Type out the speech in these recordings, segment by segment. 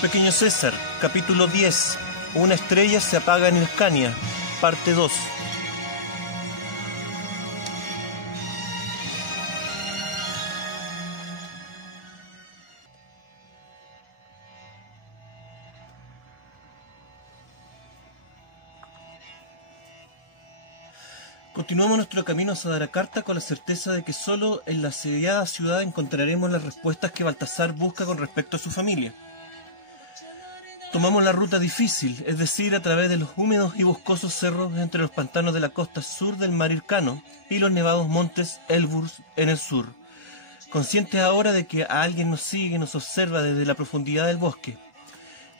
Pequeño César, capítulo 10. Una estrella se apaga en Hircania, parte 2. Continuamos nuestro camino a Sadarakarta con la certeza de que solo en la asediada ciudad encontraremos las respuestas que Baltasar busca con respecto a su familia. Tomamos la ruta difícil, es decir, a través de los húmedos y boscosos cerros entre los pantanos de la costa sur del mar Hircano y los nevados montes Elburz en el sur, conscientes ahora de que a alguien nos sigue y nos observa desde la profundidad del bosque.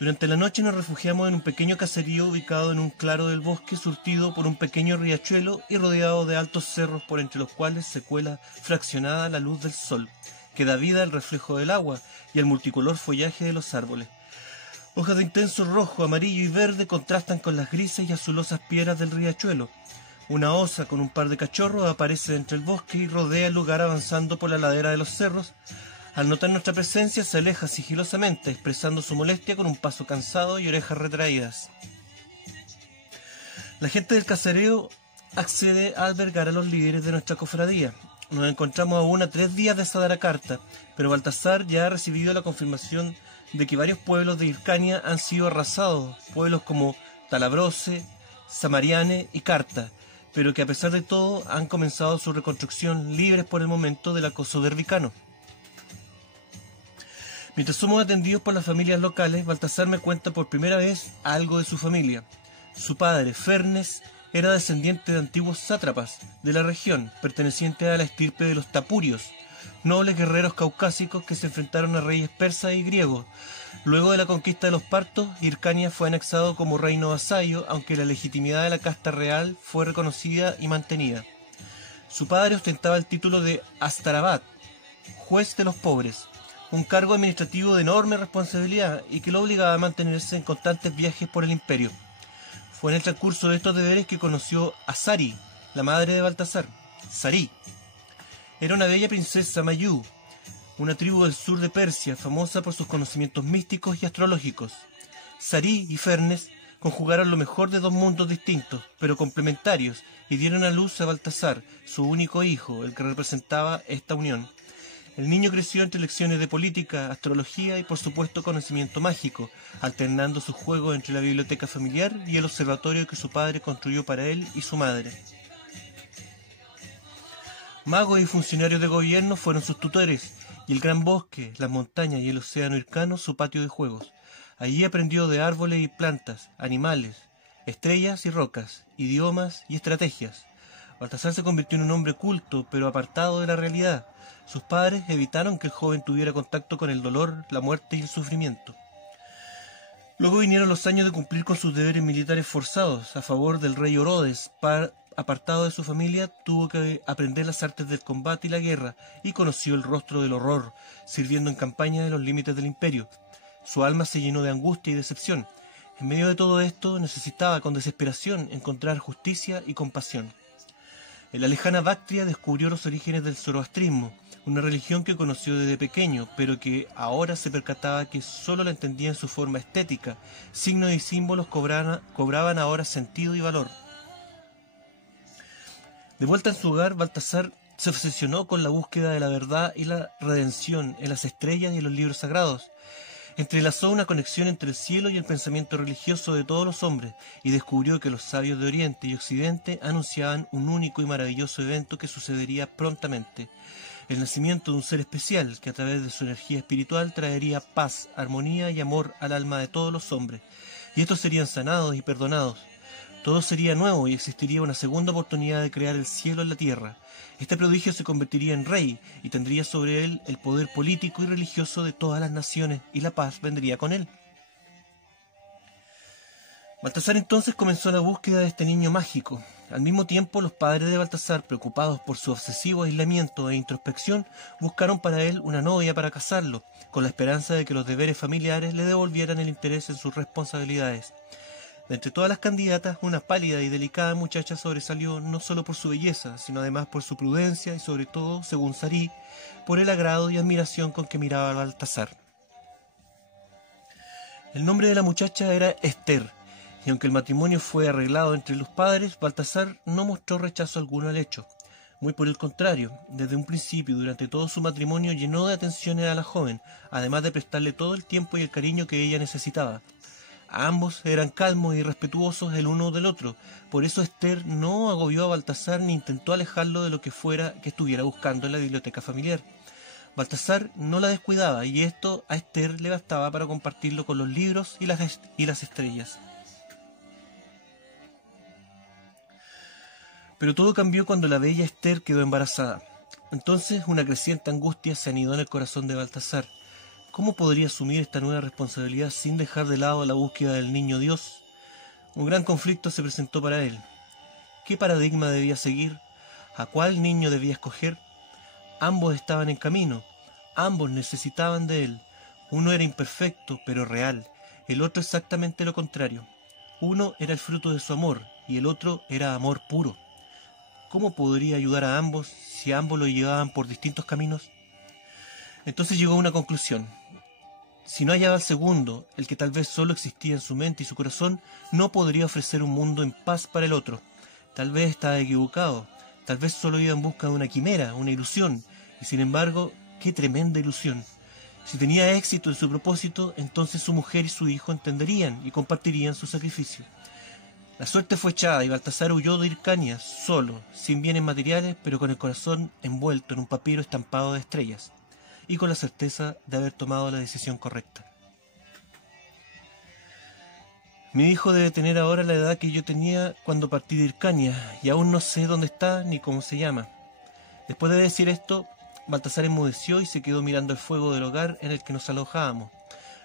Durante la noche nos refugiamos en un pequeño caserío ubicado en un claro del bosque surtido por un pequeño riachuelo y rodeado de altos cerros por entre los cuales se cuela fraccionada la luz del sol, que da vida al reflejo del agua y al multicolor follaje de los árboles. Hojas de intenso rojo, amarillo y verde contrastan con las grises y azulosas piedras del riachuelo. Una osa con un par de cachorros aparece entre el bosque y rodea el lugar avanzando por la ladera de los cerros. Al notar nuestra presencia se aleja sigilosamente, expresando su molestia con un paso cansado y orejas retraídas. La gente del casereo accede a albergar a los líderes de nuestra cofradía. Nos encontramos aún a 3 días de Sadarakarta, pero Baltasar ya ha recibido la confirmación de que varios pueblos de Hircania han sido arrasados, pueblos como Talabrose, Samariane y Karta, pero que a pesar de todo han comenzado su reconstrucción libres por el momento del acoso dervicano. Mientras somos atendidos por las familias locales, Baltasar me cuenta por primera vez algo de su familia. Su padre, Fernes, era descendiente de antiguos sátrapas de la región, perteneciente a la estirpe de los tapurios, nobles guerreros caucásicos que se enfrentaron a reyes persas y griegos. Luego de la conquista de los partos, Hircania fue anexado como reino vasallo, aunque la legitimidad de la casta real fue reconocida y mantenida. Su padre ostentaba el título de Astarabat, juez de los pobres, un cargo administrativo de enorme responsabilidad y que lo obligaba a mantenerse en constantes viajes por el imperio. Fue en el transcurso de estos deberes que conoció a Sari, la madre de Baltasar. Sari era una bella princesa mayú, una tribu del sur de Persia, famosa por sus conocimientos místicos y astrológicos. Sari y Fernes conjugaron lo mejor de dos mundos distintos, pero complementarios, y dieron a luz a Baltasar, su único hijo, el que representaba esta unión. El niño creció entre lecciones de política, astrología y por supuesto conocimiento mágico, alternando sus juegos entre la biblioteca familiar y el observatorio que su padre construyó para él y su madre. Magos y funcionarios de gobierno fueron sus tutores, y el gran bosque, las montañas y el océano Hircano su patio de juegos. Allí aprendió de árboles y plantas, animales, estrellas y rocas, idiomas y estrategias. Baltasar se convirtió en un hombre culto, pero apartado de la realidad. Sus padres evitaron que el joven tuviera contacto con el dolor, la muerte y el sufrimiento. Luego vinieron los años de cumplir con sus deberes militares forzados a favor del rey Orodes. Apartado de su familia, tuvo que aprender las artes del combate y la guerra, y conoció el rostro del horror, sirviendo en campaña de los límites del imperio. Su alma se llenó de angustia y decepción. En medio de todo esto, necesitaba con desesperación encontrar justicia y compasión. En la lejana Bactria descubrió los orígenes del zoroastrismo, una religión que conoció desde pequeño, pero que ahora se percataba que solo la entendía en su forma estética. Signos y símbolos cobraban ahora sentido y valor. De vuelta en su hogar, Baltasar se obsesionó con la búsqueda de la verdad y la redención en las estrellas y en los libros sagrados. Entrelazó una conexión entre el cielo y el pensamiento religioso de todos los hombres y descubrió que los sabios de Oriente y Occidente anunciaban un único y maravilloso evento que sucedería prontamente: el nacimiento de un ser especial que a través de su energía espiritual traería paz, armonía y amor al alma de todos los hombres, y estos serían sanados y perdonados. Todo sería nuevo y existiría una segunda oportunidad de crear el cielo en la tierra. Este prodigio se convertiría en rey y tendría sobre él el poder político y religioso de todas las naciones, y la paz vendría con él. Baltasar entonces comenzó la búsqueda de este niño mágico. Al mismo tiempo, los padres de Baltasar, preocupados por su obsesivo aislamiento e introspección, buscaron para él una novia para casarlo, con la esperanza de que los deberes familiares le devolvieran el interés en sus responsabilidades. De entre todas las candidatas, una pálida y delicada muchacha sobresalió no solo por su belleza, sino además por su prudencia y sobre todo, según Sari, por el agrado y admiración con que miraba a Baltasar. El nombre de la muchacha era Esther, y aunque el matrimonio fue arreglado entre los padres, Baltasar no mostró rechazo alguno al hecho. Muy por el contrario, desde un principio y durante todo su matrimonio llenó de atenciones a la joven, además de prestarle todo el tiempo y el cariño que ella necesitaba. Ambos eran calmos y respetuosos el uno del otro, por eso Esther no agobió a Baltasar ni intentó alejarlo de lo que fuera que estuviera buscando en la biblioteca familiar. Baltasar no la descuidaba y esto a Esther le bastaba para compartirlo con los libros y las estrellas. Pero todo cambió cuando la bella Esther quedó embarazada. Entonces una creciente angustia se anidó en el corazón de Baltasar. ¿Cómo podría asumir esta nueva responsabilidad sin dejar de lado la búsqueda del niño Dios? Un gran conflicto se presentó para él. ¿Qué paradigma debía seguir? ¿A cuál niño debía escoger? Ambos estaban en camino, ambos necesitaban de él. Uno era imperfecto, pero real, el otro exactamente lo contrario. Uno era el fruto de su amor, y el otro era amor puro. ¿Cómo podría ayudar a ambos si ambos lo llevaban por distintos caminos? Entonces llegó a una conclusión. Si no hallaba al segundo, el que tal vez solo existía en su mente y su corazón, no podría ofrecer un mundo en paz para el otro. Tal vez estaba equivocado, tal vez solo iba en busca de una quimera, una ilusión, y sin embargo, qué tremenda ilusión. Si tenía éxito en su propósito, entonces su mujer y su hijo entenderían y compartirían su sacrificio. La suerte fue echada y Baltasar huyó de Hircania, solo, sin bienes materiales, pero con el corazón envuelto en un papiro estampado de estrellas, y con la certeza de haber tomado la decisión correcta. Mi hijo debe tener ahora la edad que yo tenía cuando partí de Hircania, y aún no sé dónde está ni cómo se llama. Después de decir esto, Baltasar enmudeció y se quedó mirando el fuego del hogar en el que nos alojábamos.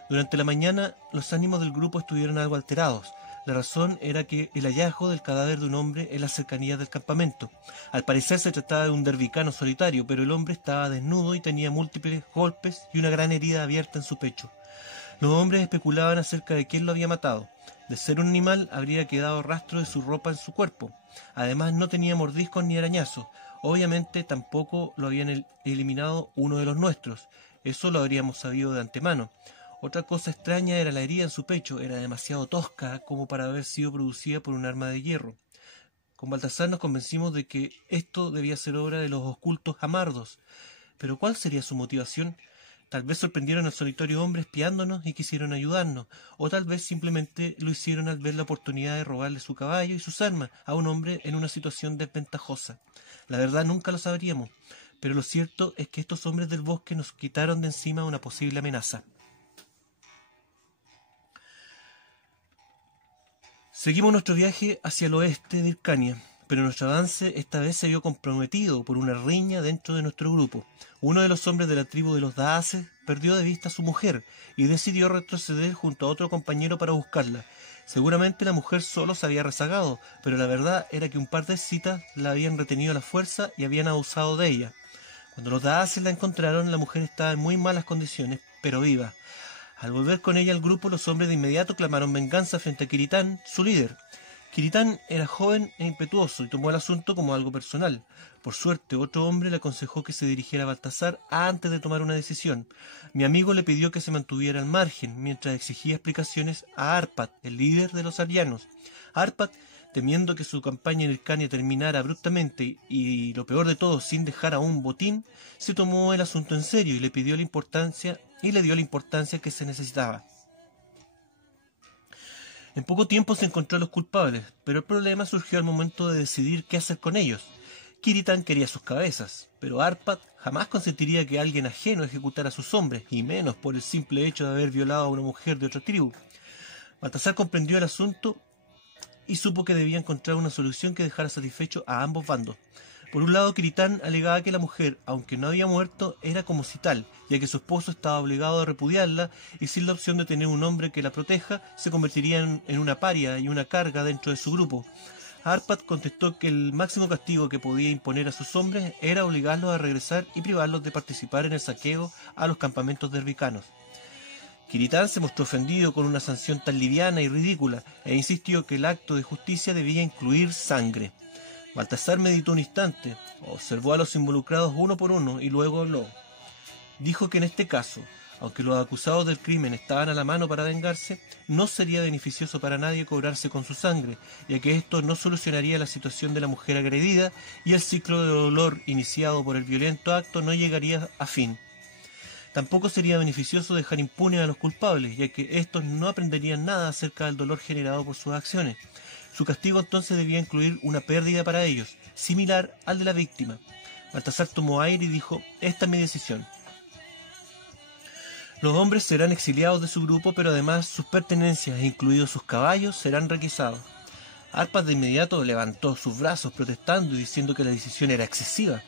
Durante la mañana, los ánimos del grupo estuvieron algo alterados. La razón era que el hallazgo del cadáver de un hombre en las cercanías del campamento. Al parecer se trataba de un derbicano solitario, pero el hombre estaba desnudo y tenía múltiples golpes y una gran herida abierta en su pecho. Los hombres especulaban acerca de quién lo había matado. De ser un animal, habría quedado rastro de su ropa en su cuerpo. Además, no tenía mordiscos ni arañazos. Obviamente, tampoco lo habían eliminado uno de los nuestros. Eso lo habríamos sabido de antemano. Otra cosa extraña era la herida en su pecho. Era demasiado tosca como para haber sido producida por un arma de hierro. Con Baltasar nos convencimos de que esto debía ser obra de los ocultos Amardos. Pero ¿cuál sería su motivación? Tal vez sorprendieron al solitario hombre espiándonos y quisieron ayudarnos, o tal vez simplemente lo hicieron al ver la oportunidad de robarle su caballo y sus armas a un hombre en una situación desventajosa. La verdad nunca lo sabríamos, pero lo cierto es que estos hombres del bosque nos quitaron de encima una posible amenaza. Seguimos nuestro viaje hacia el oeste de Hircania, pero nuestro avance esta vez se vio comprometido por una riña dentro de nuestro grupo. Uno de los hombres de la tribu de los Daaces perdió de vista a su mujer y decidió retroceder junto a otro compañero para buscarla. Seguramente la mujer solo se había rezagado, pero la verdad era que un par de citas la habían retenido a la fuerza y habían abusado de ella. Cuando los Daaces la encontraron, la mujer estaba en muy malas condiciones, pero viva. Al volver con ella al grupo, los hombres de inmediato clamaron venganza frente a Kiritán, su líder. Kiritán era joven e impetuoso y tomó el asunto como algo personal. Por suerte, otro hombre le aconsejó que se dirigiera a Baltasar antes de tomar una decisión. Mi amigo le pidió que se mantuviera al margen, mientras exigía explicaciones a Arpad, el líder de los arianos. Arpad, temiendo que su campaña en Hircania terminara abruptamente y lo peor de todo, sin dejar a un botín, se tomó el asunto en serio y le dio la importancia que se necesitaba. En poco tiempo se encontró a los culpables, pero el problema surgió al momento de decidir qué hacer con ellos. Kiritán quería sus cabezas, pero Arpad jamás consentiría que alguien ajeno ejecutara a sus hombres, y menos por el simple hecho de haber violado a una mujer de otra tribu. Baltasar comprendió el asunto y supo que debía encontrar una solución que dejara satisfecho a ambos bandos. Por un lado, Kiritán alegaba que la mujer, aunque no había muerto, era como si tal, ya que su esposo estaba obligado a repudiarla y sin la opción de tener un hombre que la proteja, se convertiría en una paria y una carga dentro de su grupo. Arpad contestó que el máximo castigo que podía imponer a sus hombres era obligarlos a regresar y privarlos de participar en el saqueo a los campamentos derbicanos. Kiritán se mostró ofendido con una sanción tan liviana y ridícula e insistió que el acto de justicia debía incluir sangre. Baltasar meditó un instante, observó a los involucrados uno por uno y luego habló. Dijo que en este caso, Aunque los acusados del crimen estaban a la mano para vengarse, no sería beneficioso para nadie cobrarse con su sangre, ya que esto no solucionaría la situación de la mujer agredida y el ciclo de dolor iniciado por el violento acto no llegaría a fin. Tampoco sería beneficioso dejar impunes a los culpables, ya que estos no aprenderían nada acerca del dolor generado por sus acciones. Su castigo entonces debía incluir una pérdida para ellos, similar al de la víctima. Baltasar tomó aire y dijo: «Esta es mi decisión. Los hombres serán exiliados de su grupo, pero además sus pertenencias, incluidos sus caballos, serán requisados». Arpas de inmediato levantó sus brazos protestando y diciendo que la decisión era excesiva.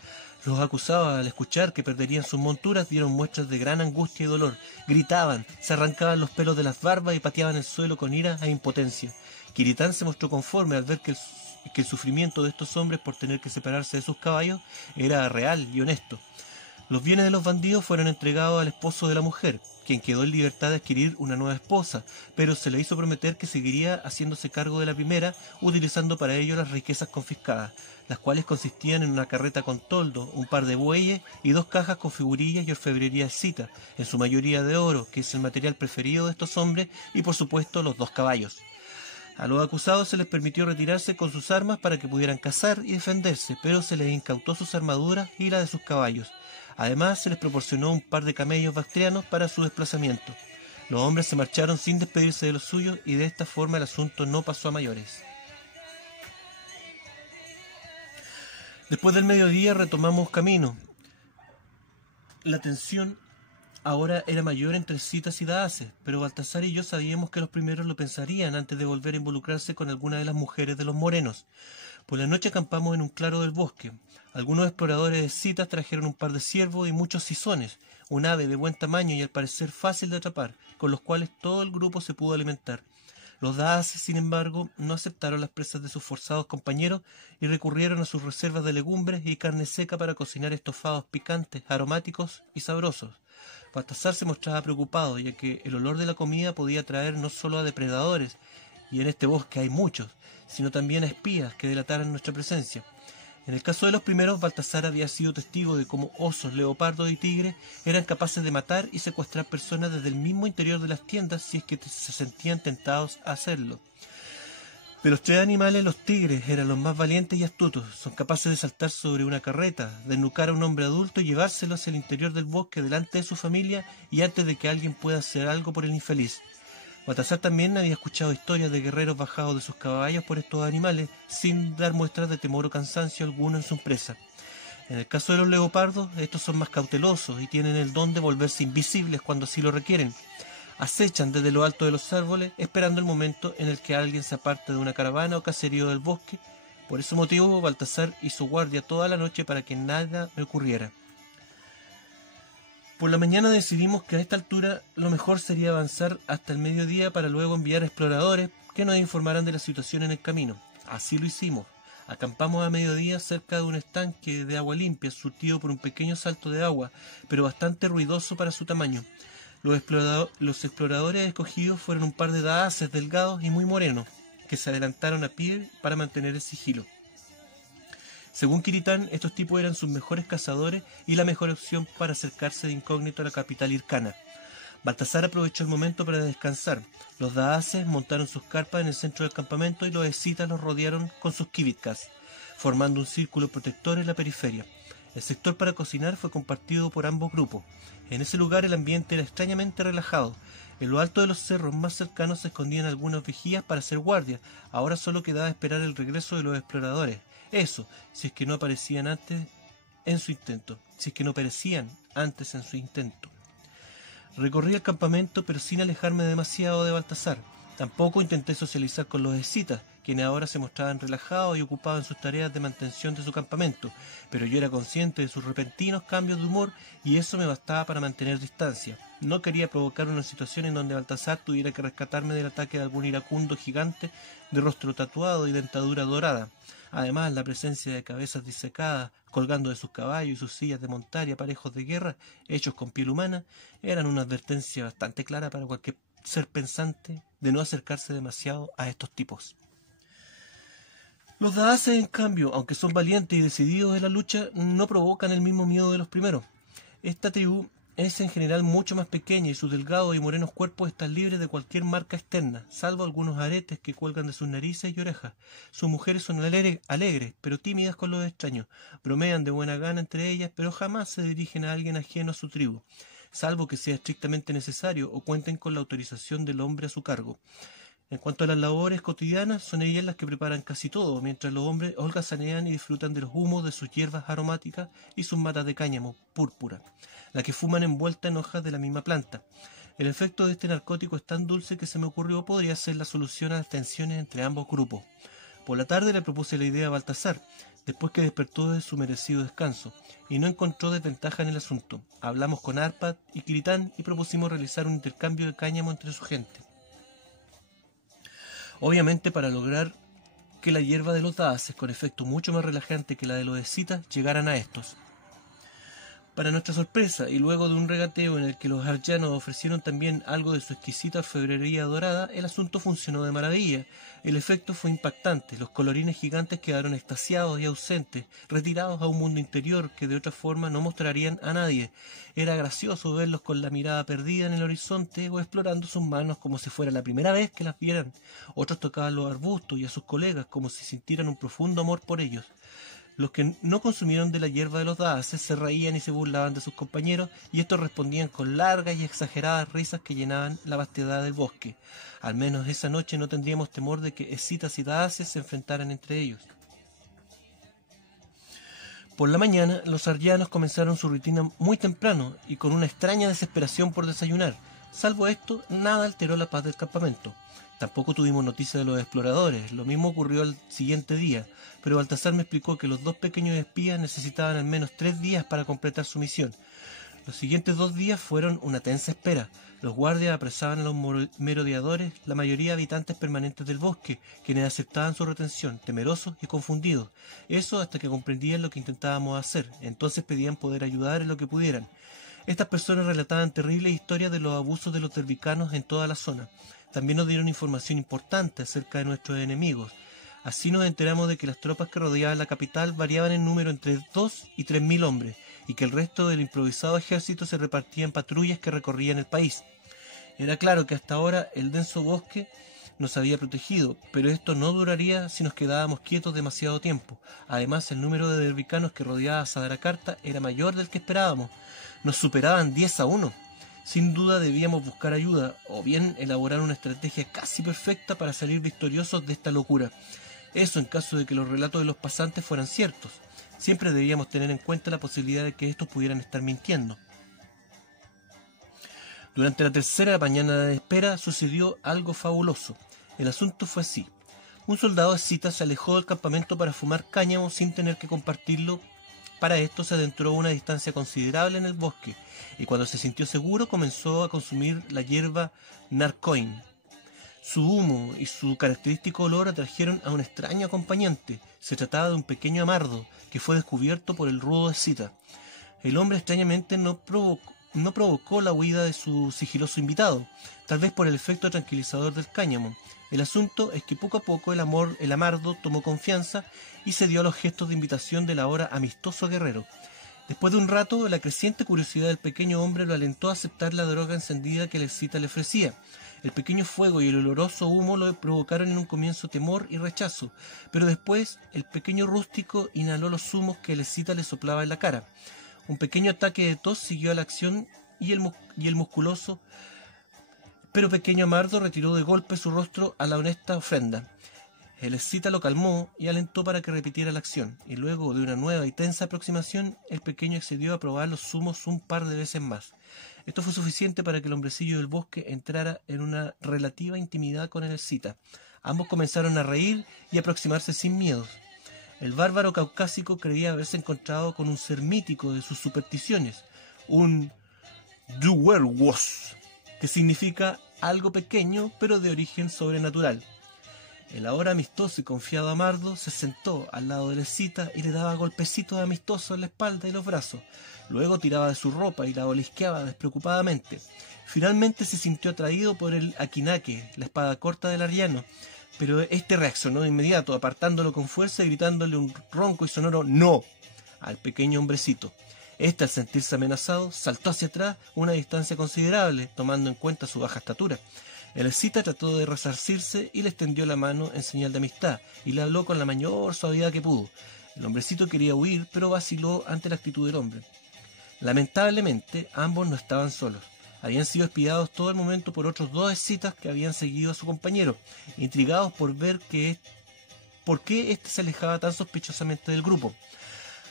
Los acusados, al escuchar que perderían sus monturas, dieron muestras de gran angustia y dolor. Gritaban, se arrancaban los pelos de las barbas y pateaban el suelo con ira e impotencia. Kiritán se mostró conforme al ver que el sufrimiento de estos hombres por tener que separarse de sus caballos era real y honesto. Los bienes de los bandidos fueron entregados al esposo de la mujer, quien quedó en libertad de adquirir una nueva esposa, pero se le hizo prometer que seguiría haciéndose cargo de la primera, utilizando para ello las riquezas confiscadas, las cuales consistían en una carreta con toldo, un par de bueyes y 2 cajas con figurillas y orfebrería cita, en su mayoría de oro, que es el material preferido de estos hombres, y por supuesto los 2 caballos. A los acusados se les permitió retirarse con sus armas para que pudieran cazar y defenderse, pero se les incautó sus armaduras y la de sus caballos. Además, se les proporcionó un par de camellos bactrianos para su desplazamiento. Los hombres se marcharon sin despedirse de los suyos y de esta forma el asunto no pasó a mayores. Después del mediodía retomamos camino. La tensión ahora era mayor entre escitas y daaces, pero Baltasar y yo sabíamos que los primeros lo pensarían antes de volver a involucrarse con alguna de las mujeres de los morenos. Por la noche acampamos en un claro del bosque. Algunos exploradores escitas trajeron un par de ciervos y muchos sisones, un ave de buen tamaño y al parecer fácil de atrapar, con los cuales todo el grupo se pudo alimentar. Los daaces, sin embargo, no aceptaron las presas de sus forzados compañeros y recurrieron a sus reservas de legumbres y carne seca para cocinar estofados picantes, aromáticos y sabrosos. Baltasar se mostraba preocupado, ya que el olor de la comida podía atraer no solo a depredadores, y en este bosque hay muchos, sino también a espías que delataran nuestra presencia. En el caso de los primeros, Baltasar había sido testigo de cómo osos, leopardos y tigres eran capaces de matar y secuestrar personas desde el mismo interior de las tiendas si es que se sentían tentados a hacerlo. De los 3 animales, los tigres eran los más valientes y astutos. Son capaces de saltar sobre una carreta, desnucar a un hombre adulto y llevárselo hacia el interior del bosque delante de su familia y antes de que alguien pueda hacer algo por el infeliz. Baltasar también había escuchado historias de guerreros bajados de sus caballos por estos animales, sin dar muestras de temor o cansancio alguno en su presa. En el caso de los leopardos, estos son más cautelosos y tienen el don de volverse invisibles cuando así lo requieren. Acechan desde lo alto de los árboles, esperando el momento en el que alguien se aparte de una caravana o caserío del bosque. Por ese motivo, Baltasar hizo guardia toda la noche para que nada me ocurriera. Por la mañana decidimos que a esta altura lo mejor sería avanzar hasta el mediodía para luego enviar exploradores que nos informaran de la situación en el camino. Así lo hicimos. Acampamos a mediodía cerca de un estanque de agua limpia, surtido por un pequeño salto de agua, pero bastante ruidoso para su tamaño. Los exploradores escogidos fueron un par de daaces delgados y muy morenos, que se adelantaron a pie para mantener el sigilo. Según Kiritán, estos tipos eran sus mejores cazadores y la mejor opción para acercarse de incógnito a la capital hircana. Baltasar aprovechó el momento para descansar. Los daaces montaron sus carpas en el centro del campamento y los escitas los rodearon con sus kivitkas, formando un círculo protector en la periferia. El sector para cocinar fue compartido por ambos grupos. En ese lugar el ambiente era extrañamente relajado. En lo alto de los cerros más cercanos se escondían algunas vigías para hacer guardia. Ahora solo quedaba esperar el regreso de los exploradores. Eso, si es que no aparecían antes en su intento. Recorrí el campamento, pero sin alejarme demasiado de Baltasar. Tampoco intenté socializar con los escitas, quienes ahora se mostraban relajados y ocupados en sus tareas de mantención de su campamento, pero yo era consciente de sus repentinos cambios de humor y eso me bastaba para mantener distancia. No quería provocar una situación en donde Baltasar tuviera que rescatarme del ataque de algún iracundo gigante de rostro tatuado y dentadura dorada. Además, la presencia de cabezas disecadas colgando de sus caballos y sus sillas de montar y aparejos de guerra hechos con piel humana eran una advertencia bastante clara para cualquier ser pensante de no acercarse demasiado a estos tipos. Los daaces, en cambio, aunque son valientes y decididos en la lucha, no provocan el mismo miedo de los primeros. Esta tribu es en general mucho más pequeña y sus delgados y morenos cuerpos están libres de cualquier marca externa, salvo algunos aretes que cuelgan de sus narices y orejas. Sus mujeres son alegres, pero tímidas con los extraños, bromean de buena gana entre ellas, pero jamás se dirigen a alguien ajeno a su tribu, salvo que sea estrictamente necesario o cuenten con la autorización del hombre a su cargo. En cuanto a las labores cotidianas, son ellas las que preparan casi todo, mientras los hombres holgazanean y disfrutan de los humos de sus hierbas aromáticas y sus matas de cáñamo púrpura, las que fuman envueltas en hojas de la misma planta. El efecto de este narcótico es tan dulce que se me ocurrió podría ser la solución a las tensiones entre ambos grupos. Por la tarde le propuse la idea a Baltasar, después que despertó de su merecido descanso, y no encontró desventaja en el asunto. Hablamos con Arpad y Kiritán y propusimos realizar un intercambio de cáñamo entre su gente. Obviamente para lograr que la hierba de los daaces, con efecto mucho más relajante que la de los escitas, llegaran a estos. Para nuestra sorpresa, y luego de un regateo en el que los aryanos ofrecieron también algo de su exquisita orfebrería dorada, el asunto funcionó de maravilla. El efecto fue impactante, los colorines gigantes quedaron extasiados y ausentes, retirados a un mundo interior que de otra forma no mostrarían a nadie. Era gracioso verlos con la mirada perdida en el horizonte o explorando sus manos como si fuera la primera vez que las vieran. Otros tocaban los arbustos y a sus colegas como si sintieran un profundo amor por ellos. Los que no consumieron de la hierba de los daaces se reían y se burlaban de sus compañeros, y estos respondían con largas y exageradas risas que llenaban la vastedad del bosque. Al menos esa noche no tendríamos temor de que escitas y daaces se enfrentaran entre ellos. Por la mañana, los aryanos comenzaron su rutina muy temprano y con una extraña desesperación por desayunar. Salvo esto, nada alteró la paz del campamento. Tampoco tuvimos noticia de los exploradores, lo mismo ocurrió al siguiente día, pero Baltasar me explicó que los dos pequeños espías necesitaban al menos 3 días para completar su misión. Los siguientes 2 días fueron una tensa espera. Los guardias apresaban a los merodeadores, la mayoría habitantes permanentes del bosque, quienes aceptaban su retención, temerosos y confundidos. Eso hasta que comprendían lo que intentábamos hacer, entonces pedían poder ayudar en lo que pudieran. Estas personas relataban terribles historias de los abusos de los dervicanos en toda la zona. También nos dieron información importante acerca de nuestros enemigos. Así nos enteramos de que las tropas que rodeaban la capital variaban en número entre 2 y 3.000 hombres, y que el resto del improvisado ejército se repartía en patrullas que recorrían el país. Era claro que hasta ahora el denso bosque nos había protegido, pero esto no duraría si nos quedábamos quietos demasiado tiempo. Además, el número de dervicanos que rodeaba a Sadarakarta era mayor del que esperábamos. Nos superaban 10-1. Sin duda debíamos buscar ayuda, o bien elaborar una estrategia casi perfecta para salir victoriosos de esta locura. Eso en caso de que los relatos de los pasantes fueran ciertos. Siempre debíamos tener en cuenta la posibilidad de que estos pudieran estar mintiendo. Durante la tercera mañana de espera sucedió algo fabuloso. El asunto fue así. Un soldado escita se alejó del campamento para fumar cáñamo sin tener que compartirlo. Para esto se adentró a una distancia considerable en el bosque, y cuando se sintió seguro comenzó a consumir la hierba narcoin. Su humo y su característico olor atrajeron a un extraño acompañante. Se trataba de un pequeño amardo, que fue descubierto por el rudo escita. El hombre extrañamente no provocó la huida de su sigiloso invitado, tal vez por el efecto tranquilizador del cáñamo. El asunto es que poco a poco el amardo tomó confianza y se dio a los gestos de invitación del ahora amistoso guerrero. Después de un rato, la creciente curiosidad del pequeño hombre lo alentó a aceptar la droga encendida que el escita le ofrecía. El pequeño fuego y el oloroso humo lo provocaron en un comienzo temor y rechazo, pero después el pequeño rústico inhaló los humos que el escita le soplaba en la cara. Un pequeño ataque de tos siguió a la acción y el musculoso pero pequeño amardo retiró de golpe su rostro a la honesta ofrenda. El escita lo calmó y alentó para que repitiera la acción, y luego de una nueva y tensa aproximación, el pequeño accedió a probar los zumos un par de veces más. Esto fue suficiente para que el hombrecillo del bosque entrara en una relativa intimidad con el escita. Ambos comenzaron a reír y a aproximarse sin miedos. El bárbaro caucásico creía haberse encontrado con un ser mítico de sus supersticiones, un Duerwos, que significa algo pequeño pero de origen sobrenatural. El ahora amistoso y confiado amardo se sentó al lado de la escita y le daba golpecitos amistosos en la espalda y los brazos. Luego tiraba de su ropa y la olisqueaba despreocupadamente. Finalmente se sintió atraído por el Akinake, la espada corta del ariano, pero este reaccionó de inmediato, apartándolo con fuerza y gritándole un ronco y sonoro «¡No!» al pequeño hombrecito. Este, al sentirse amenazado, saltó hacia atrás una distancia considerable, tomando en cuenta su baja estatura. El escita trató de resarcirse y le extendió la mano en señal de amistad, y le habló con la mayor suavidad que pudo. El hombrecito quería huir, pero vaciló ante la actitud del hombre. Lamentablemente, ambos no estaban solos. Habían sido espiados todo el momento por otros dos escitas que habían seguido a su compañero, intrigados por ver por qué éste se alejaba tan sospechosamente del grupo.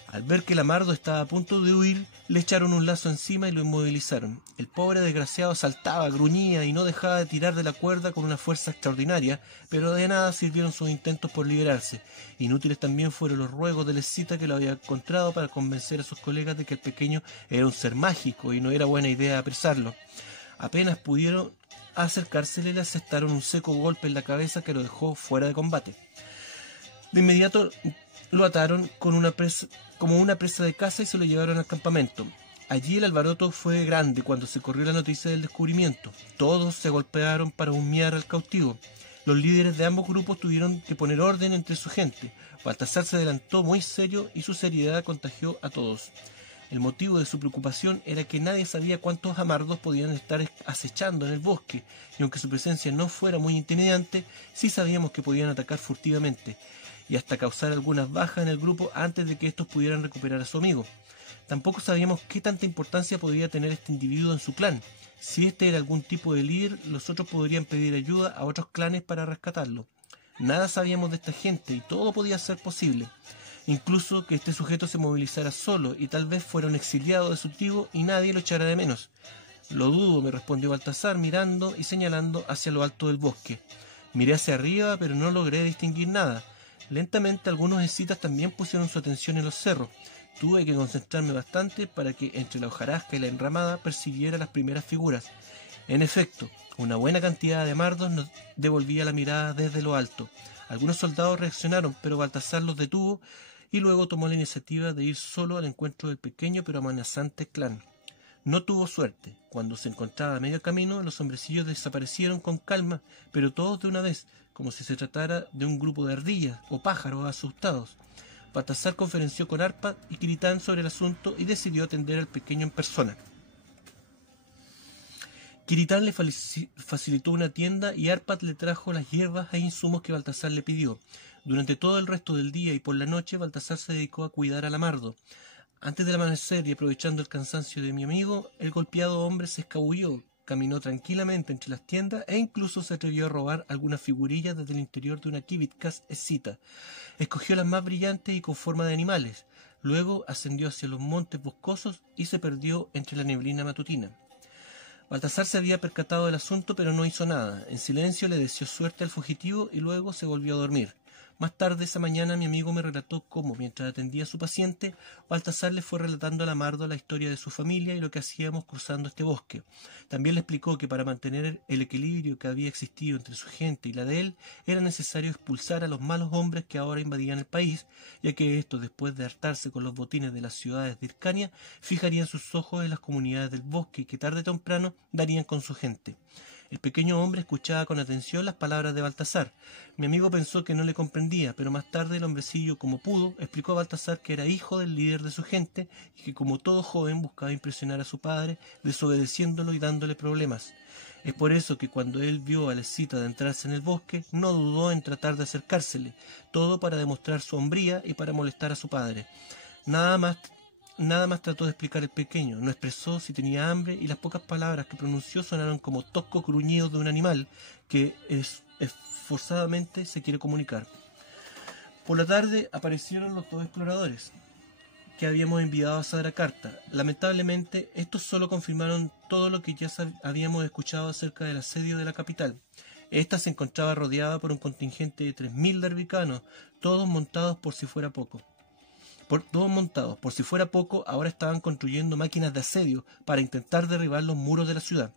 Al ver que Lamardo estaba a punto de huir, le echaron un lazo encima y lo inmovilizaron. El pobre desgraciado saltaba, gruñía y no dejaba de tirar de la cuerda con una fuerza extraordinaria, pero de nada sirvieron sus intentos por liberarse. Inútiles también fueron los ruegos del escita que lo había encontrado para convencer a sus colegas de que el pequeño era un ser mágico y no era buena idea apresarlo. Apenas pudieron acercársele, le asestaron un seco golpe en la cabeza que lo dejó fuera de combate. De inmediato lo ataron como una presa de caza y se lo llevaron al campamento. Allí el alboroto fue grande cuando se corrió la noticia del descubrimiento. Todos se golpearon para humear al cautivo. Los líderes de ambos grupos tuvieron que poner orden entre su gente. Baltasar se adelantó muy serio y su seriedad contagió a todos. El motivo de su preocupación era que nadie sabía cuántos amardos podían estar acechando en el bosque, y aunque su presencia no fuera muy intimidante, sí sabíamos que podían atacar furtivamente y hasta causar algunas bajas en el grupo antes de que estos pudieran recuperar a su amigo. Tampoco sabíamos qué tanta importancia podría tener este individuo en su clan. Si este era algún tipo de líder, los otros podrían pedir ayuda a otros clanes para rescatarlo. Nada sabíamos de esta gente y todo podía ser posible. Incluso que este sujeto se movilizara solo y tal vez fuera un exiliado de su tribu y nadie lo echara de menos. Lo dudo, me respondió Baltasar mirando y señalando hacia lo alto del bosque. Miré hacia arriba, pero no logré distinguir nada. Lentamente algunos escitas también pusieron su atención en los cerros. Tuve que concentrarme bastante para que entre la hojarasca y la enramada percibiera las primeras figuras. En efecto, una buena cantidad de amardos nos devolvía la mirada desde lo alto. Algunos soldados reaccionaron, pero Baltasar los detuvo y luego tomó la iniciativa de ir solo al encuentro del pequeño pero amenazante clan. No tuvo suerte. Cuando se encontraba a medio camino, los hombrecillos desaparecieron con calma, pero todos de una vez, como si se tratara de un grupo de ardillas o pájaros asustados. Baltasar conferenció con Arpad y Kiritán sobre el asunto y decidió atender al pequeño en persona. Kiritán le facilitó una tienda y Arpad le trajo las hierbas e insumos que Baltasar le pidió. Durante todo el resto del día y por la noche, Baltasar se dedicó a cuidar a Lamardo. Antes del amanecer y aprovechando el cansancio de mi amigo, el golpeado hombre se escabulló, caminó tranquilamente entre las tiendas e incluso se atrevió a robar algunas figurillas desde el interior de una kibitkas escita. Escogió las más brillantes y con forma de animales. Luego ascendió hacia los montes boscosos y se perdió entre la neblina matutina. Baltasar se había percatado del asunto, pero no hizo nada. En silencio le deseó suerte al fugitivo y luego se volvió a dormir. Más tarde esa mañana mi amigo me relató cómo, mientras atendía a su paciente, Baltasar le fue relatando a Lamardo la historia de su familia y lo que hacíamos cruzando este bosque. También le explicó que para mantener el equilibrio que había existido entre su gente y la de él, era necesario expulsar a los malos hombres que ahora invadían el país, ya que estos, después de hartarse con los botines de las ciudades de Hircania, fijarían sus ojos en las comunidades del bosque y que tarde o temprano darían con su gente. El pequeño hombre escuchaba con atención las palabras de Baltasar. Mi amigo pensó que no le comprendía, pero más tarde el hombrecillo, como pudo, explicó a Baltasar que era hijo del líder de su gente y que como todo joven buscaba impresionar a su padre, desobedeciéndolo y dándole problemas. Es por eso que cuando él vio a la escita adentrarse en el bosque, no dudó en tratar de acercársele, todo para demostrar su hombría y para molestar a su padre. Nada más trató de explicar el pequeño, no expresó si tenía hambre y las pocas palabras que pronunció sonaron como toscos gruñidos de un animal que esforzadamente se quiere comunicar. Por la tarde aparecieron los dos exploradores que habíamos enviado a Sagrakarta. Lamentablemente, estos solo confirmaron todo lo que ya habíamos escuchado acerca del asedio de la capital. Esta se encontraba rodeada por un contingente de 3000 darvicanos, todos montados por si fuera poco. Por si fuera poco, ahora estaban construyendo máquinas de asedio para intentar derribar los muros de la ciudad.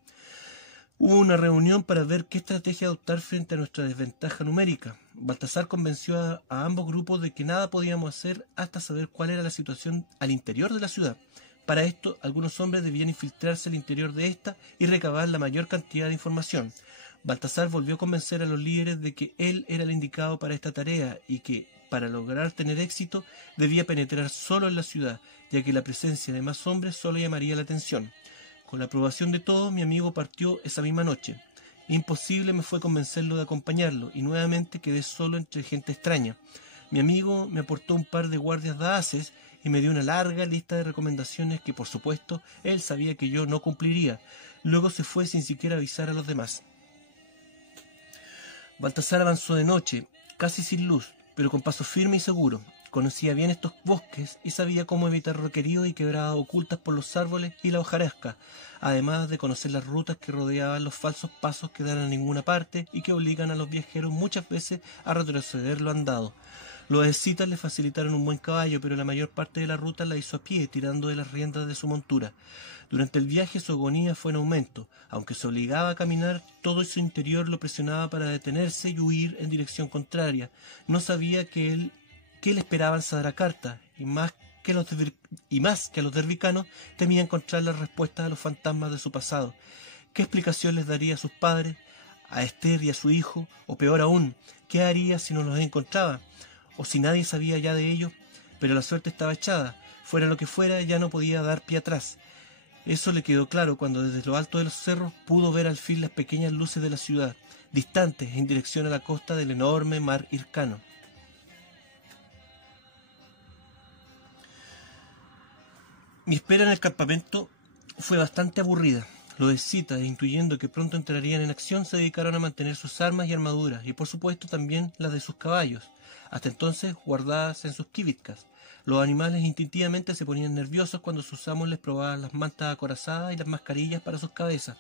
Hubo una reunión para ver qué estrategia adoptar frente a nuestra desventaja numérica. Baltasar convenció a ambos grupos de que nada podíamos hacer hasta saber cuál era la situación al interior de la ciudad. Para esto, algunos hombres debían infiltrarse al interior de esta y recabar la mayor cantidad de información. Baltasar volvió a convencer a los líderes de que él era el indicado para esta tarea y que, para lograr tener éxito, debía penetrar solo en la ciudad, ya que la presencia de más hombres solo llamaría la atención. Con la aprobación de todos, mi amigo partió esa misma noche. Imposible me fue convencerlo de acompañarlo, y nuevamente quedé solo entre gente extraña. Mi amigo me aportó un par de guardias daaces y me dio una larga lista de recomendaciones que, por supuesto, él sabía que yo no cumpliría. Luego se fue sin siquiera avisar a los demás. Baltasar avanzó de noche, casi sin luz, pero con paso firme y seguro. Conocía bien estos bosques y sabía cómo evitar requeridos y quebradas ocultas por los árboles y la hojarasca, además de conocer las rutas que rodeaban los falsos pasos que dan a ninguna parte y que obligan a los viajeros muchas veces a retroceder lo andado. Los escitas le facilitaron un buen caballo, pero la mayor parte de la ruta la hizo a pie, tirando de las riendas de su montura. Durante el viaje su agonía fue en aumento. Aunque se obligaba a caminar, todo su interior lo presionaba para detenerse y huir en dirección contraria. No sabía qué le esperaba en Sadracarta, y más que a los dervicanos, temía encontrar las respuestas a los fantasmas de su pasado. ¿Qué explicación les daría a sus padres, a Esther y a su hijo? O peor aún, ¿qué haría si no los encontraba? O si nadie sabía ya de ellos, pero la suerte estaba echada. Fuera lo que fuera, ya no podía dar pie atrás. Eso le quedó claro cuando desde lo alto de los cerros pudo ver al fin las pequeñas luces de la ciudad, distantes en dirección a la costa del enorme mar Hircano. Mi espera en el campamento fue bastante aburrida. Los escitas, intuyendo que pronto entrarían en acción, se dedicaron a mantener sus armas y armaduras, y por supuesto también las de sus caballos, hasta entonces guardadas en sus kivitkas. Los animales instintivamente se ponían nerviosos cuando sus amos les probaban las mantas acorazadas y las mascarillas para sus cabezas.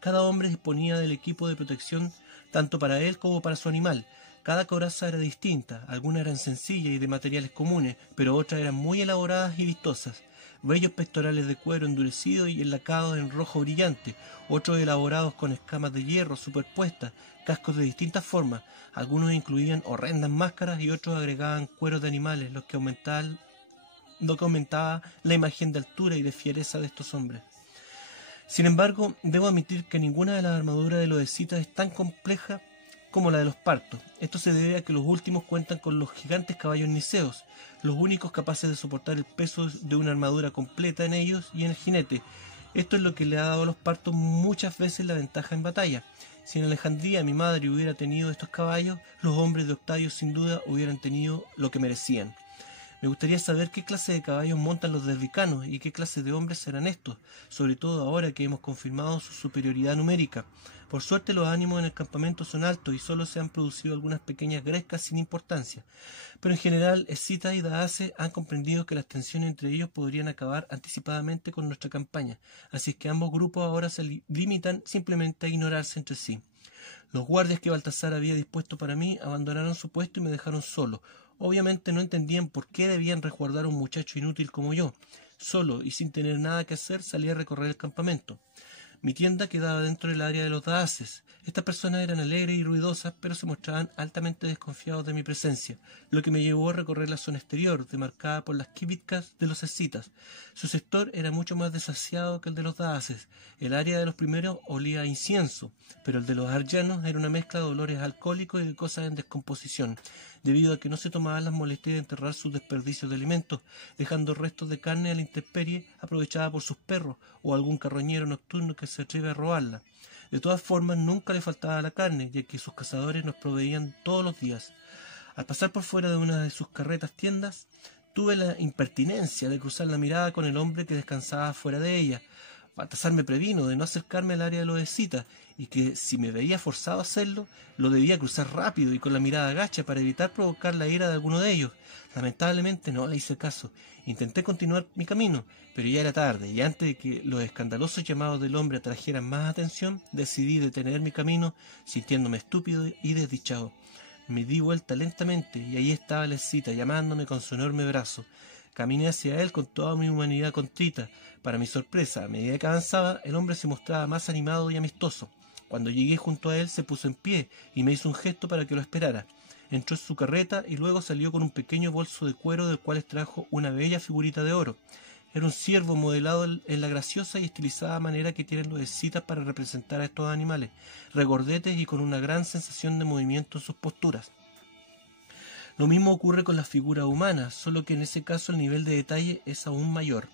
Cada hombre disponía del equipo de protección tanto para él como para su animal. Cada coraza era distinta, algunas eran sencillas y de materiales comunes, pero otras eran muy elaboradas y vistosas. Bellos pectorales de cuero endurecido y enlacados en rojo brillante, otros elaborados con escamas de hierro superpuestas, cascos de distintas formas. Algunos incluían horrendas máscaras y otros agregaban cueros de animales, lo que aumentaba la imagen de altura y de fiereza de estos hombres. Sin embargo, debo admitir que ninguna de las armaduras de los escitas es tan compleja como la de los partos. Esto se debe a que los últimos cuentan con los gigantes caballos niceos, los únicos capaces de soportar el peso de una armadura completa en ellos y en el jinete. Esto es lo que le ha dado a los partos muchas veces la ventaja en batalla. Si en Alejandría mi madre hubiera tenido estos caballos, los hombres de Octavio sin duda hubieran tenido lo que merecían. Me gustaría saber qué clase de caballos montan los dervicanos y qué clase de hombres serán estos, sobre todo ahora que hemos confirmado su superioridad numérica. Por suerte los ánimos en el campamento son altos y solo se han producido algunas pequeñas grescas sin importancia, pero en general escitas y daaces han comprendido que las tensiones entre ellos podrían acabar anticipadamente con nuestra campaña, así es que ambos grupos ahora se limitan simplemente a ignorarse entre sí. Los guardias que Baltasar había dispuesto para mí abandonaron su puesto y me dejaron solo. Obviamente no entendían por qué debían resguardar a un muchacho inútil como yo. Solo y sin tener nada que hacer salí a recorrer el campamento. Mi tienda quedaba dentro del área de los daaces. Estas personas eran alegres y ruidosas, pero se mostraban altamente desconfiados de mi presencia, lo que me llevó a recorrer la zona exterior, demarcada por las kivitkas de los escitas. Su sector era mucho más desasiado que el de los daaces. El área de los primeros olía a incienso, pero el de los aryanos era una mezcla de olores alcohólicos y de cosas en descomposición, debido a que no se tomaban las molestias de enterrar sus desperdicios de alimentos, dejando restos de carne a la intemperie aprovechada por sus perros o algún carroñero nocturno que se atreve a robarla. De todas formas, nunca le faltaba la carne, ya que sus cazadores nos proveían todos los días. Al pasar por fuera de una de sus carretas tiendas, tuve la impertinencia de cruzar la mirada con el hombre que descansaba fuera de ella. Baltasar me previno de no acercarme al área de los escitas, y que si me veía forzado a hacerlo, lo debía cruzar rápido y con la mirada agacha para evitar provocar la ira de alguno de ellos. Lamentablemente no le hice caso. Intenté continuar mi camino, pero ya era tarde, y antes de que los escandalosos llamados del hombre atrajeran más atención, decidí detener mi camino, sintiéndome estúpido y desdichado. Me di vuelta lentamente, y ahí estaba la escita llamándome con su enorme brazo. Caminé hacia él con toda mi humanidad contrita. Para mi sorpresa, a medida que avanzaba, el hombre se mostraba más animado y amistoso. Cuando llegué junto a él, se puso en pie y me hizo un gesto para que lo esperara. Entró en su carreta y luego salió con un pequeño bolso de cuero del cual extrajo una bella figurita de oro. Era un ciervo modelado en la graciosa y estilizada manera que tienen los escitas para representar a estos animales, regordetes y con una gran sensación de movimiento en sus posturas. Lo mismo ocurre con las figuras humanas, solo que en ese caso el nivel de detalle es aún mayor.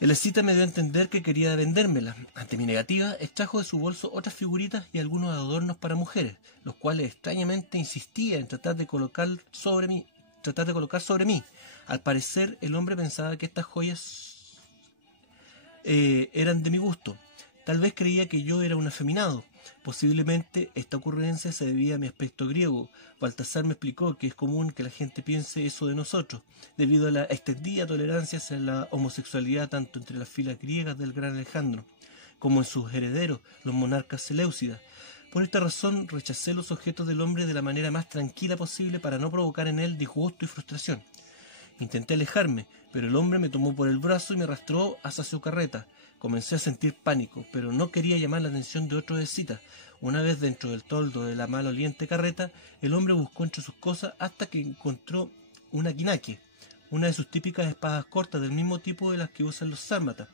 El escita me dio a entender que quería vendérmela. Ante mi negativa, extrajo de su bolso otras figuritas y algunos adornos para mujeres, los cuales extrañamente insistía en tratar de colocar sobre mí. Al parecer, el hombre pensaba que estas joyas eran de mi gusto. Tal vez creía que yo era un afeminado. Posiblemente esta ocurrencia se debía a mi aspecto griego. Baltasar me explicó que es común que la gente piense eso de nosotros, debido a la extendida tolerancia hacia la homosexualidad tanto entre las filas griegas del gran Alejandro, como en sus herederos, los monarcas seleucidas. Por esta razón rechacé los objetos del hombre de la manera más tranquila posible para no provocar en él disgusto y frustración. Intenté alejarme, pero el hombre me tomó por el brazo y me arrastró hacia su carreta. Comencé a sentir pánico, pero no quería llamar la atención de otros escitas. Una vez dentro del toldo de la maloliente carreta, el hombre buscó entre sus cosas hasta que encontró una quinaque, una de sus típicas espadas cortas del mismo tipo de las que usan los sármatas.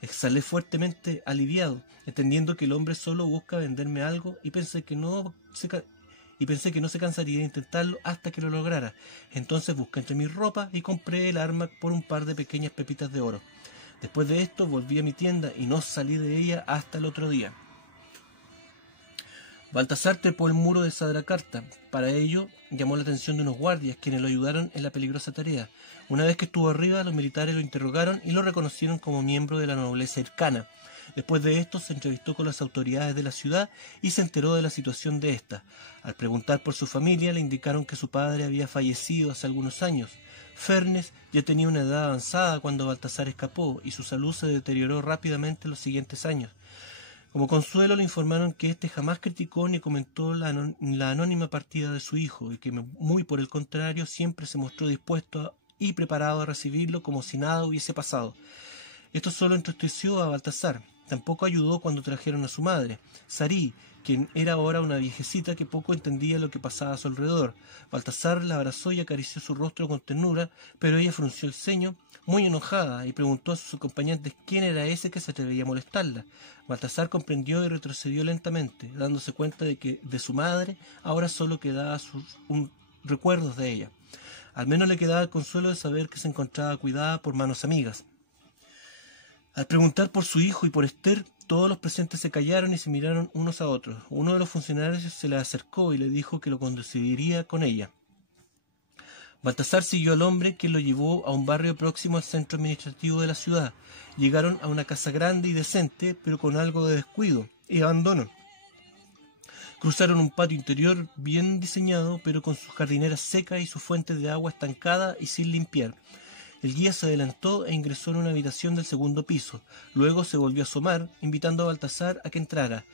Exhalé fuertemente, aliviado, entendiendo que el hombre solo busca venderme algo, y pensé que no se cansaría de intentarlo hasta que lo lograra. Entonces busqué entre mis ropas y compré el arma por un par de pequeñas pepitas de oro. Después de esto volví a mi tienda y no salí de ella hasta el otro día. Baltasar trepó el muro de Sadracarta. Para ello llamó la atención de unos guardias, quienes lo ayudaron en la peligrosa tarea. Una vez que estuvo arriba, los militares lo interrogaron y lo reconocieron como miembro de la nobleza hircana. Después de esto se entrevistó con las autoridades de la ciudad y se enteró de la situación de ésta. Al preguntar por su familia, le indicaron que su padre había fallecido hace algunos años. Fernes ya tenía una edad avanzada cuando Baltasar escapó y su salud se deterioró rápidamente en los siguientes años. Como consuelo le informaron que éste jamás criticó ni comentó la anónima partida de su hijo y que muy por el contrario siempre se mostró dispuesto y preparado a recibirlo como si nada hubiese pasado. Esto solo entristeció a Baltasar. Tampoco ayudó cuando trajeron a su madre, Sarí, quien era ahora una viejecita que poco entendía lo que pasaba a su alrededor. Baltasar la abrazó y acarició su rostro con ternura, pero ella frunció el ceño, muy enojada, y preguntó a sus acompañantes quién era ese que se atrevía a molestarla. Baltasar comprendió y retrocedió lentamente, dándose cuenta de que de su madre ahora solo quedaba recuerdos de ella. Al menos le quedaba el consuelo de saber que se encontraba cuidada por manos amigas. Al preguntar por su hijo y por Esther, todos los presentes se callaron y se miraron unos a otros. Uno de los funcionarios se le acercó y le dijo que lo conduciría con ella. Baltasar siguió al hombre, quien lo llevó a un barrio próximo al centro administrativo de la ciudad. Llegaron a una casa grande y decente, pero con algo de descuido y abandono. Cruzaron un patio interior bien diseñado, pero con sus jardineras secas y sus fuentes de agua estancada y sin limpiar. El guía se adelantó e ingresó en una habitación del segundo piso. Luego se volvió a asomar, invitando a Baltasar a que entrara.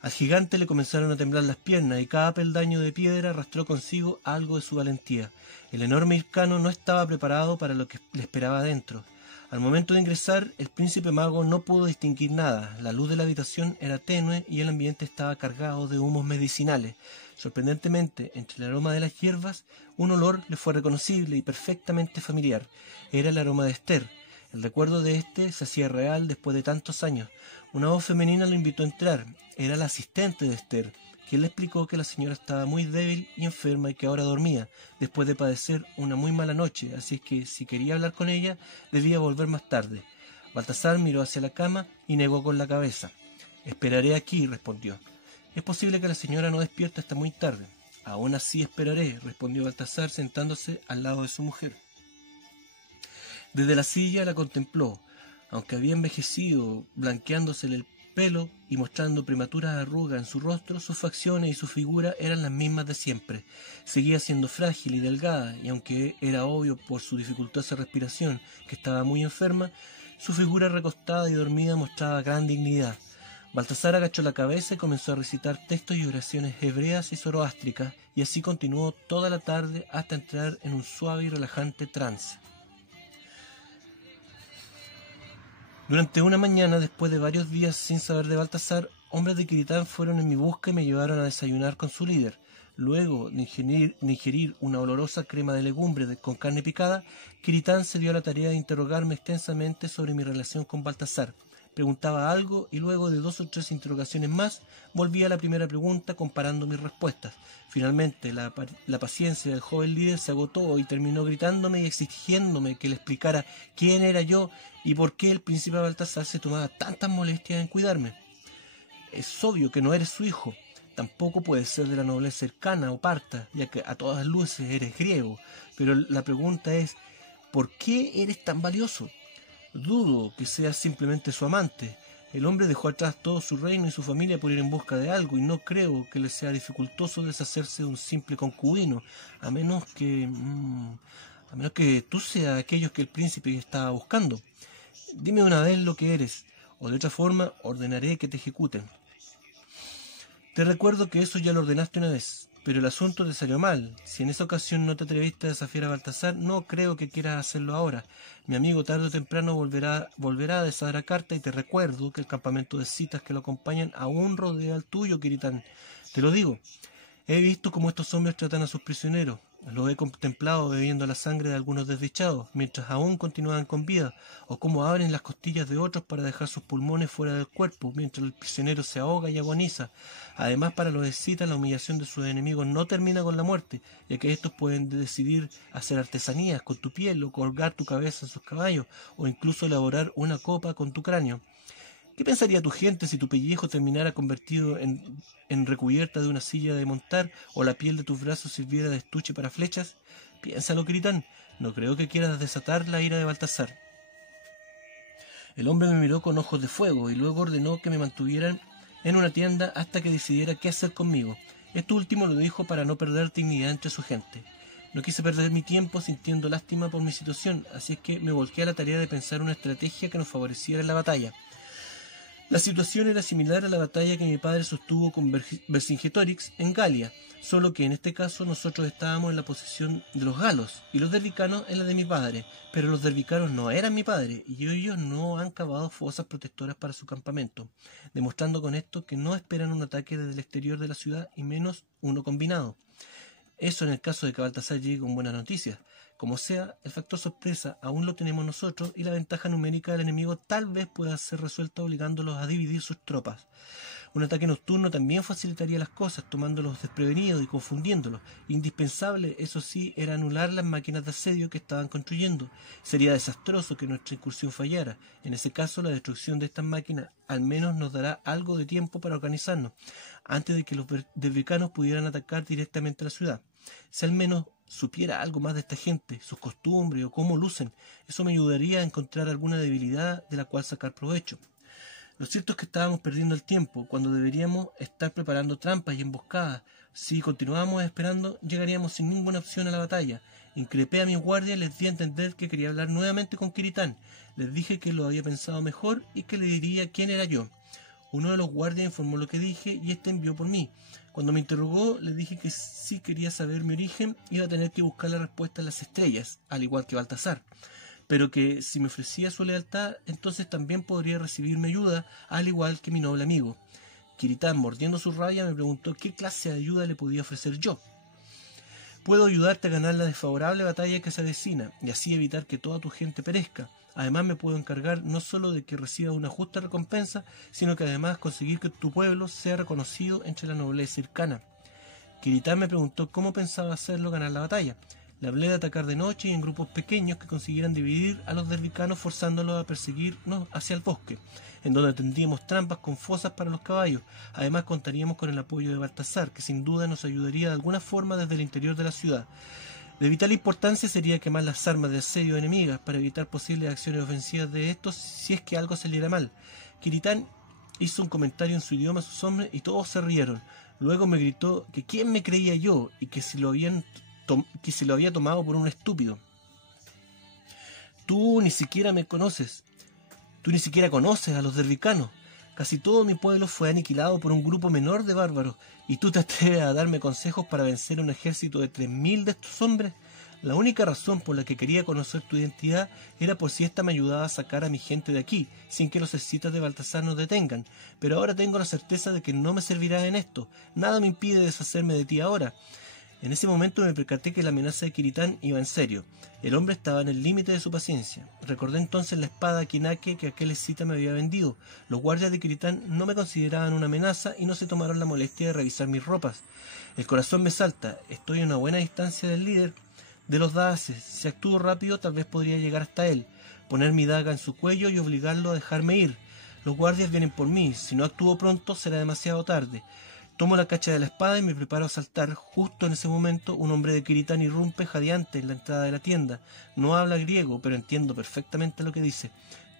Al gigante le comenzaron a temblar las piernas y cada peldaño de piedra arrastró consigo algo de su valentía. El enorme hircano no estaba preparado para lo que le esperaba adentro. Al momento de ingresar, el príncipe mago no pudo distinguir nada. La luz de la habitación era tenue y el ambiente estaba cargado de humos medicinales. Sorprendentemente, entre el aroma de las hierbas, un olor le fue reconocible y perfectamente familiar. Era el aroma de Esther. El recuerdo de este se hacía real después de tantos años. Una voz femenina lo invitó a entrar. Era la asistente de Esther, quien le explicó que la señora estaba muy débil y enferma y que ahora dormía, después de padecer una muy mala noche, así es que si quería hablar con ella, debía volver más tarde. Baltasar miró hacia la cama y negó con la cabeza. «Esperaré aquí», respondió. «Es posible que la señora no despierte hasta muy tarde». «Aún así esperaré», respondió Baltasar sentándose al lado de su mujer. Desde la silla la contempló. Aunque había envejecido, blanqueándosele el pelo y mostrando prematuras arrugas en su rostro, sus facciones y su figura eran las mismas de siempre. Seguía siendo frágil y delgada, y aunque era obvio por su dificultosa respiración que estaba muy enferma, su figura recostada y dormida mostraba gran dignidad. Baltasar agachó la cabeza y comenzó a recitar textos y oraciones hebreas y zoroástricas, y así continuó toda la tarde hasta entrar en un suave y relajante trance. Durante una mañana, después de varios días sin saber de Baltasar, hombres de Kiritán fueron en mi busca y me llevaron a desayunar con su líder. Luego de ingerir una olorosa crema de legumbre con carne picada, Kiritán se dio a la tarea de interrogarme extensamente sobre mi relación con Baltasar. preguntaba algo y luego de 2 o 3 interrogaciones más volvía a la primera pregunta comparando mis respuestas. Finalmente la paciencia del joven líder se agotó y terminó gritándome y exigiéndome que le explicara quién era yo y por qué el príncipe Baltasar se tomaba tantas molestias en cuidarme. Es obvio que no eres su hijo. Tampoco puedes ser de la nobleza cercana o parta, ya que a todas luces eres griego. Pero la pregunta es, ¿por qué eres tan valioso? Dudo que seas simplemente su amante. El hombre dejó atrás todo su reino y su familia por ir en busca de algo, y no creo que le sea dificultoso deshacerse de un simple concubino, a menos que tú seas aquellos que el príncipe estaba buscando. Dime una vez lo que eres, o de otra forma ordenaré que te ejecuten. Te recuerdo que eso ya lo ordenaste una vez, pero el asunto te salió mal. Si en esa ocasión no te atreviste a desafiar a Baltasar, no creo que quieras hacerlo ahora. Mi amigo tarde o temprano volverá a deshacer a carta, y te recuerdo que el campamento de citas que lo acompañan aún rodea al tuyo, Kiritán. Te lo digo, he visto cómo estos hombres tratan a sus prisioneros. Los he contemplado bebiendo la sangre de algunos desdichados, mientras aún continúan con vida, o cómo abren las costillas de otros para dejar sus pulmones fuera del cuerpo, mientras el prisionero se ahoga y agoniza. Además, para los escitas, la humillación de sus enemigos no termina con la muerte, ya que estos pueden decidir hacer artesanías con tu piel, o colgar tu cabeza en sus caballos, o incluso elaborar una copa con tu cráneo. ¿Qué pensaría tu gente si tu pellejo terminara convertido en recubierta de una silla de montar, o la piel de tus brazos sirviera de estuche para flechas? Piénsalo, Kiritán. No creo que quieras desatar la ira de Baltasar. El hombre me miró con ojos de fuego y luego ordenó que me mantuvieran en una tienda hasta que decidiera qué hacer conmigo. Esto último lo dijo para no perder dignidad entre su gente. No quise perder mi tiempo sintiendo lástima por mi situación, así es que me volqué a la tarea de pensar una estrategia que nos favoreciera en la batalla. La situación era similar a la batalla que mi padre sostuvo con Vercingetorix en Galia, solo que en este caso nosotros estábamos en la posición de los galos y los derbicanos en la de mi padre, pero los derbicanos no eran mi padre y ellos no han cavado fosas protectoras para su campamento, demostrando con esto que no esperan un ataque desde el exterior de la ciudad y menos uno combinado. Eso en el caso de que Baltasar llegue con buenas noticias. Como sea, el factor sorpresa aún lo tenemos nosotros y la ventaja numérica del enemigo tal vez pueda ser resuelta obligándolos a dividir sus tropas. Un ataque nocturno también facilitaría las cosas, tomándolos desprevenidos y confundiéndolos. Indispensable, eso sí, era anular las máquinas de asedio que estaban construyendo. Sería desastroso que nuestra incursión fallara. En ese caso, la destrucción de estas máquinas al menos nos dará algo de tiempo para organizarnos, antes de que los derbicanos pudieran atacar directamente a la ciudad. Si al menos supiera algo más de esta gente, sus costumbres o cómo lucen, eso me ayudaría a encontrar alguna debilidad de la cual sacar provecho. Lo cierto es que estábamos perdiendo el tiempo, cuando deberíamos estar preparando trampas y emboscadas. Si continuábamos esperando, llegaríamos sin ninguna opción a la batalla. Increpé a mi guardia y les di a entender que quería hablar nuevamente con Kiritán. Les dije que lo había pensado mejor y que le diría quién era yo. Uno de los guardias informó lo que dije y este envió por mí. Cuando me interrogó, le dije que si quería saber mi origen, iba a tener que buscar la respuesta en las estrellas, al igual que Baltasar, pero que si me ofrecía su lealtad, entonces también podría recibir mi ayuda, al igual que mi noble amigo. Kiritán, mordiendo su rabia, me preguntó qué clase de ayuda le podía ofrecer yo. Puedo ayudarte a ganar la desfavorable batalla que se avecina, y así evitar que toda tu gente perezca. Además me puedo encargar no solo de que reciba una justa recompensa, sino que además conseguir que tu pueblo sea reconocido entre la nobleza cercana. Kiritán me preguntó cómo pensaba hacerlo ganar la batalla. Le hablé de atacar de noche y en grupos pequeños que consiguieran dividir a los derbicanos forzándolos a perseguirnos hacia el bosque, en donde tendríamos trampas con fosas para los caballos. Además contaríamos con el apoyo de Baltasar, que sin duda nos ayudaría de alguna forma desde el interior de la ciudad. De vital importancia sería quemar las armas de asedio enemigas para evitar posibles acciones ofensivas de estos si es que algo saliera mal. Kiritán hizo un comentario en su idioma a sus hombres y todos se rieron. Luego me gritó que quién me creía yo y que se lo había tomado por un estúpido. Tú ni siquiera me conoces. Tú ni siquiera conoces a los derbicanos. Casi todo mi pueblo fue aniquilado por un grupo menor de bárbaros, y tú te atreves a darme consejos para vencer un ejército de 3000 de estos hombres. La única razón por la que quería conocer tu identidad era por si ésta me ayudaba a sacar a mi gente de aquí, sin que los escitas de Baltasar nos detengan. Pero ahora tengo la certeza de que no me servirá en esto. Nada me impide deshacerme de ti ahora. En ese momento me percaté que la amenaza de Kiritán iba en serio. El hombre estaba en el límite de su paciencia. Recordé entonces la espada Kinake que aquel escita me había vendido. Los guardias de Kiritán no me consideraban una amenaza y no se tomaron la molestia de revisar mis ropas. El corazón me salta. Estoy a una buena distancia del líder de los Daaces. Si actúo rápido, tal vez podría llegar hasta él, poner mi daga en su cuello y obligarlo a dejarme ir. Los guardias vienen por mí. Si no actúo pronto, será demasiado tarde. Tomo la cacha de la espada y me preparo a saltar. Justo en ese momento, un hombre de Kiritán irrumpe jadeante en la entrada de la tienda. No habla griego, pero entiendo perfectamente lo que dice.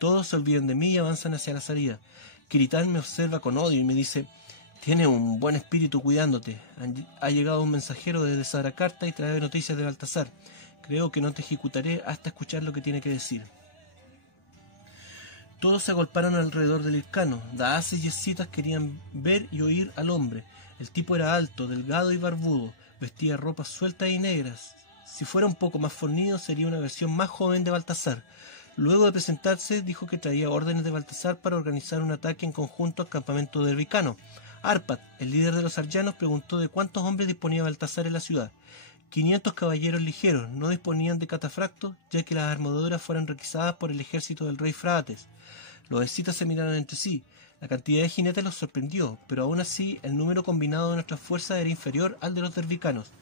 Todos se olvidan de mí y avanzan hacia la salida. Kiritán me observa con odio y me dice: «Tiene un buen espíritu cuidándote. Ha llegado un mensajero desde Sarakarta y trae noticias de Baltasar. Creo que no te ejecutaré hasta escuchar lo que tiene que decir». Todos se agolparon alrededor del hircano. Daaces y escitas querían ver y oír al hombre. El tipo era alto, delgado y barbudo. Vestía ropas sueltas y negras. Si fuera un poco más fornido, sería una versión más joven de Baltasar. Luego de presentarse, dijo que traía órdenes de Baltasar para organizar un ataque en conjunto al campamento de Ricano. Arpad, el líder de los arllanos, preguntó de cuántos hombres disponía Baltasar en la ciudad. 500 caballeros ligeros. No disponían de catafractos, ya que las armaduras fueran requisadas por el ejército del rey Fraates. Los escitas se miraron entre sí. La cantidad de jinetes los sorprendió, pero aún así el número combinado de nuestras fuerzas era inferior al de los dervicanos.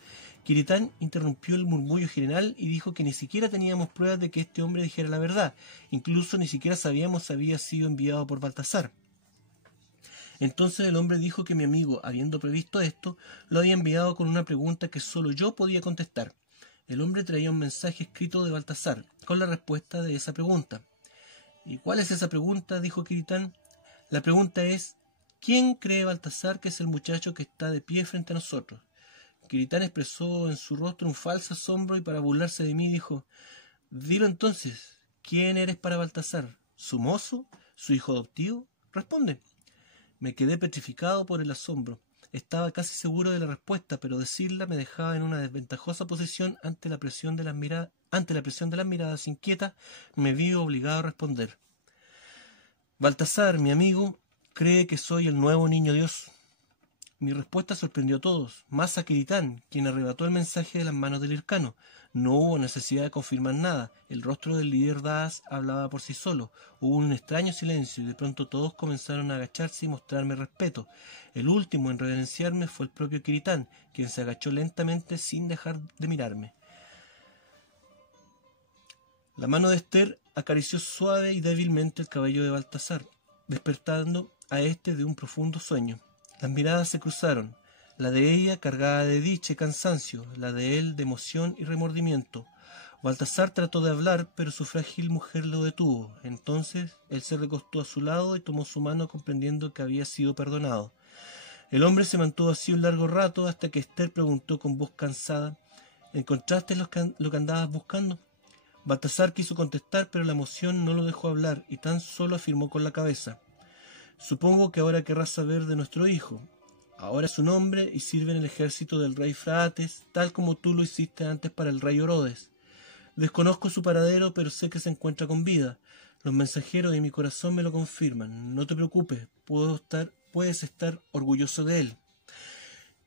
Kiritán interrumpió el murmullo general y dijo que ni siquiera teníamos pruebas de que este hombre dijera la verdad. Incluso ni siquiera sabíamos si había sido enviado por Baltasar. Entonces el hombre dijo que mi amigo, habiendo previsto esto, lo había enviado con una pregunta que solo yo podía contestar. El hombre traía un mensaje escrito de Baltasar, con la respuesta de esa pregunta. ¿Y cuál es esa pregunta?, dijo Kiritán. La pregunta es: ¿quién cree Baltasar que es el muchacho que está de pie frente a nosotros? Kiritán expresó en su rostro un falso asombro y para burlarse de mí dijo: dilo entonces, ¿quién eres para Baltasar? ¿Su mozo? ¿Su hijo adoptivo? Responde. Me quedé petrificado por el asombro. Estaba casi seguro de la respuesta, pero decirla me dejaba en una desventajosa posición ante la presión de las miradas inquietas. Me vi obligado a responder. Baltasar, mi amigo, cree que soy el nuevo niño Dios. Mi respuesta sorprendió a todos, más a Kiritán, quien arrebató el mensaje de las manos del hircano. No hubo necesidad de confirmar nada. El rostro del líder Daas hablaba por sí solo. Hubo un extraño silencio y de pronto todos comenzaron a agacharse y mostrarme respeto. El último en reverenciarme fue el propio Kiritán, quien se agachó lentamente sin dejar de mirarme. La mano de Esther acarició suave y débilmente el cabello de Baltasar, despertando a éste de un profundo sueño. Las miradas se cruzaron, la de ella cargada de dicha y cansancio, la de él de emoción y remordimiento. Baltasar trató de hablar, pero su frágil mujer lo detuvo. Entonces él se recostó a su lado y tomó su mano comprendiendo que había sido perdonado. El hombre se mantuvo así un largo rato hasta que Esther preguntó con voz cansada: ¿encontraste lo que andabas buscando? Baltasar quiso contestar, pero la emoción no lo dejó hablar y tan solo afirmó con la cabeza: supongo que ahora querrás saber de nuestro hijo. Ahora es un hombre y sirve en el ejército del rey Fraates, tal como tú lo hiciste antes para el rey Orodes. Desconozco su paradero, pero sé que se encuentra con vida. Los mensajeros de mi corazón me lo confirman. No te preocupes, puedes estar orgulloso de él.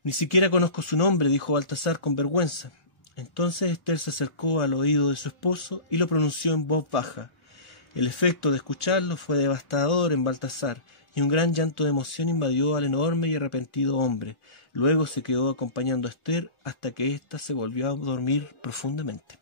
Ni siquiera conozco su nombre, dijo Baltasar con vergüenza. Entonces Esther se acercó al oído de su esposo y lo pronunció en voz baja. El efecto de escucharlo fue devastador en Baltasar, y un gran llanto de emoción invadió al enorme y arrepentido hombre. Luego se quedó acompañando a Esther hasta que ésta se volvió a dormir profundamente.